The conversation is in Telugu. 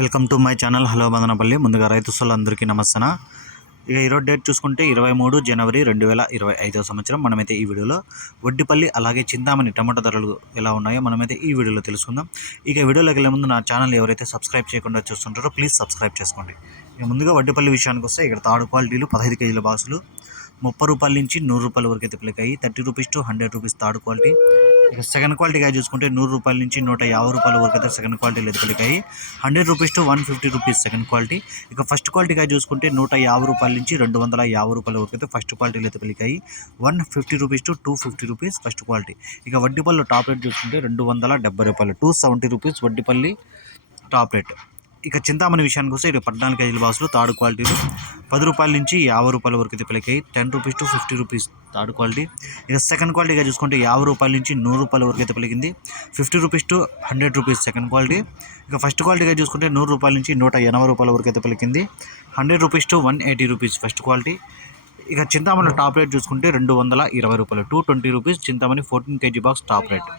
Welcome to my channel. Hello Madanapalli ముందుగా రైతు సోళ్ళందరికీ నమస్తన ఇక ఈరోజు డేట్ చూసుకుంటే ఇరవై మూడు జనవరి రెండు వేల ఇరవై ఐదో సంవత్సరం. మనమైతే ఈ వీడియోలో వడ్డిపల్లి అలాగే చింతామణి టమాటా ధరలు ఎలా ఉన్నాయో మనమైతే ఈ వీడియోలో తెలుసుకుందాం. ఇక వీడియోలోకి వెళ్ళే ముందు నా ఛానల్ ఎవరైతే సబ్స్క్రైబ్ చేయకుండా చూస్తుంటారో ప్లీజ్ సబ్స్క్రైబ్ చేసుకోండి. ఇక ముందుగా వడ్డిపల్లి విషయానికి వస్తే ఇక్కడ తాడు క్వాలిటీలు పదహైదు కేజీల బాక్సులు ముప్పై రూపాయల నుంచి నూరు రూపాయల వరకు అయితే పిల్లకాయి thirty rupees to hundred rupees third quality ఇక సెకండ్ క్వాలిటీగా చూసుకుంటే నూరు రూపాయల నుంచి నూట యాభై రూపాయల వరకు అయితే సెకండ్ క్వాలిటీలు అయితే పిల్లకాయి hundred rupees to one fifty rupees second quality. ఇక ఫస్ట్ క్వాలిటీగా చూసుకుంటే నూట యాభై రూపాయల నుంచి రెండు వందల యాభై రూపాయల వరకు అయితే ఫస్ట్ క్వాలిటీలు అయితే పిల్లకాయి one fifty rupees to two fifty rupees first quality. ఇక వడ్డీపల్లి టాప్ రేట్ చూసుకుంటే రెండు వందల డెబ్బై రూపాయలు. Two seventy rupees Vaddipalli top rate. ఇక చింతామణి విషయానికి వస్తే ఇక్కడ పద్నాలుగు కేజీల బాక్సులు థర్డ్ క్వాలిటీలు. పది రూపాయల నుంచి యాభై రూపాయల వరకు అయితే పిల్లకాయి ten rupees to fifty rupees third quality. ఇక సెకండ్ క్వాలిటీగా చూసుకుంటే యాభై రూపాయల నుంచి నూరు రూపాయల వరకు అయితే పలికింది fifty rupees to hundred rupees second quality. ఇక ఫస్ట్ క్వాలిటీగా చూసుకుంటే నూరు రూపాయల నుంచి నూట ఎనభై రూపాయల వరకు అయితే పలికింది hundred rupees to one eighty rupees first quality. ఇక చింతామణి టాప్ రేట్ చూసుకుంటే రెండు వందల ఇరవై రూపాయలు. Two twenty rupees Chintamani fourteen KG box top rate.